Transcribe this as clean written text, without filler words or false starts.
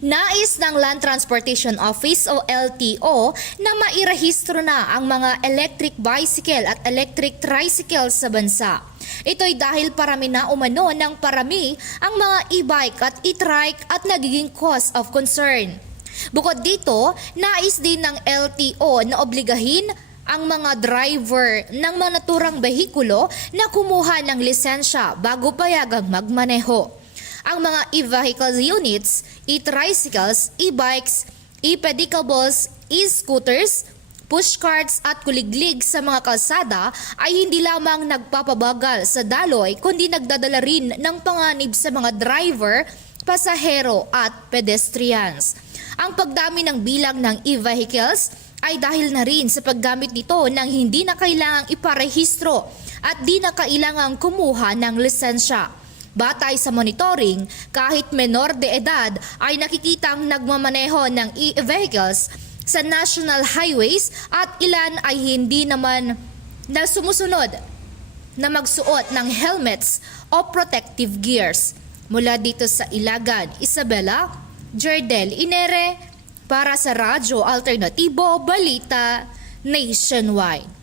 Nais ng Land Transportation Office o LTO na mairehistro na ang mga electric bicycle at electric tricycle sa bansa. Ito'y dahil parami na umano ng parami ang mga e-bike at e-trike at nagiging cause of concern. Bukod dito, nais din ng LTO na obligahin ang mga driver ng mga naturang behikulo na kumuha ng lisensya bago payagang magmaneho. Ang mga e-vehicles units, e-tricycles, e-bikes, e-pedicles, e-scooters, pushcarts at kuliglig sa mga kalsada ay hindi lamang nagpapabagal sa daloy kundi nagdadala rin ng panganib sa mga driver, pasahero at pedestrians. Ang pagdami ng bilang ng e-vehicles ay dahil na rin sa paggamit nito ng hindi na kailangang iparehistro at di na kailangang kumuha ng lisensya. Batay sa monitoring, kahit menor de edad ay nakikitang nagmamaneho ng e-vehicles sa national highways at ilan ay hindi naman na sumusunod na magsuot ng helmets o protective gears. Mula dito sa Ilagan, Isabela, Jardel Inere para sa Radyo Alternatibo Balita Nationwide.